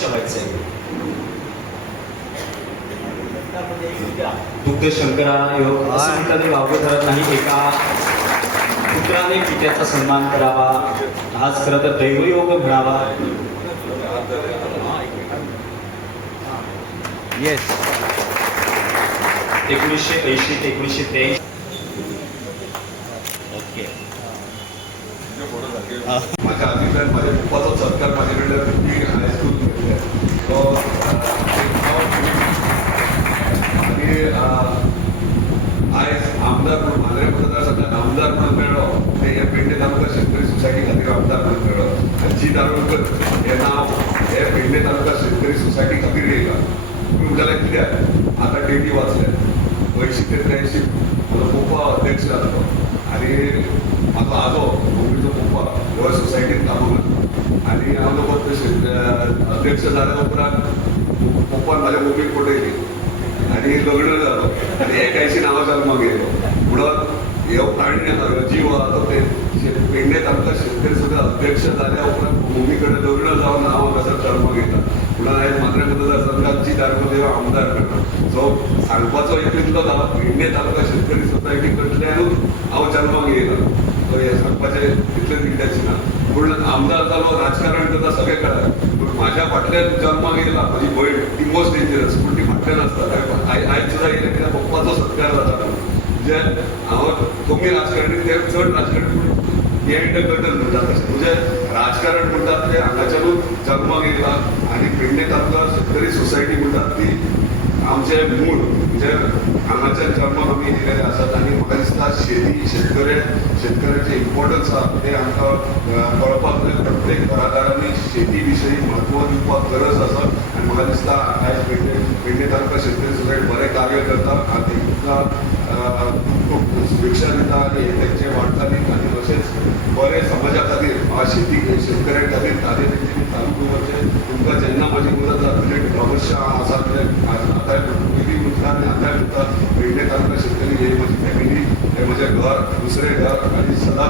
समाविष्ट व्हायचंय दुग्ध शंकरा योग असं म्हटलं वावगे ठरत नाही. एका पुत्राने पित्याचा सन्मान करावा. हाच खरं तर दैवयोग म्हणावा. येस एकोणीसशे ऐंशी ते एकोणीसशे त्र्याऐंशी. माझ्या अधिकार माझ्या पप्पाचा सत्कार माझ्याकडे म्हणजे, आणि आज आमदार म्हणून मांजरे मतदारसंघात आमदार म्हणून मिळलो. ते या पेंडे तालुका शेतकरी सोसायटी खातीर आमदार म्हणून मिळलो. जी दारोडकर हे नाव हे पेंडे तालुका शेतकरी सोसायटी खातीर येयला पूण जाल्यार कित्याक आतां डेटी वाचल्या अंयशी ते त्र्याऐंशी. म्हजो पप्पा अध्यक्ष जालो आनी म्हाजो आजो मम्मीचो पप्पा गोवा सोसायटीन कामाक लागलो आनी हांव लोक अध्यक्ष जाल्या उपरांत पप्पान म्हाज्या मम्मीक पटयली आनी लग्न जालो आनी एकायशी नांवां जल्माक येयलो म्हणून ह्यो प्राणी आसा ह्यो जीव आसा ते पेंडेत आमचा शेतकरी सुद्दां अध्यक्ष जाल्या उपरांत मम्मी कडेन लग्न जावन हांव हांगासर जल्माक येता म्हणून आयज सरकारची मतदारसंघाची दारपदेव आमदार करता सो सांगपाचो एक इतलो जाला पेडणे तालुका शेतकरी सोसायटी कडल्यानूच हांव जल्माक येयला हे सांगपाचें इतलें निकट्याचें ना पूण आमदार जालो राजकारण करता सगळे कळ्ळें पूण म्हाज्या फाटल्यान जल्माक येयला म्हजी भयण ती मोस्ट डेंजरस पूण ती सत्कार असतात. आय- आयज सुद्दां येयलें कित्याक पप्पाचो सत्कार जाता म्हणजे हांव कमी राजकारणी ते चड राजकारणी पूण हे इंटरकटल म्हणटात तशें म्हणजे राजकारण म्हणटात ते हांगाच्यानूच जल्माक येयला आनी पेडणे तालुका शेतकरी सोसायटी म्हणटात ती आमचे मूळ म्हणजे हांगाच्या जल्माक आमी येयलेले आसात आनी म्हाका आज शेती शेतकऱ्या शेतकऱ्याचे इम्पॉर्टन्स आहे ते आमकां कळपाक जाय प्रत्येक घरादारांनी शेती विशयी महत्त्व दिवपाक गरज आसा आनी म्हाका दिसता आयज पेटे पेटे तालुका शेतकरी सोसायटी बरें कार्य करता आनी तुमकां खूब दिता आनी हे तेंचे वाडटाली आनी तशेंच बरें समाजा खातीर शेती शेतकऱ्यां खातीर ताजे तेंचे तालुको दवरचें तुमकां जेन्ना म्हाजी मदत जातली अवश्य आसा तें आतांय पयलीं उरता आनी उरता तालुका शेतकरी हे म्हजी घर दुसरे घर आणि सदा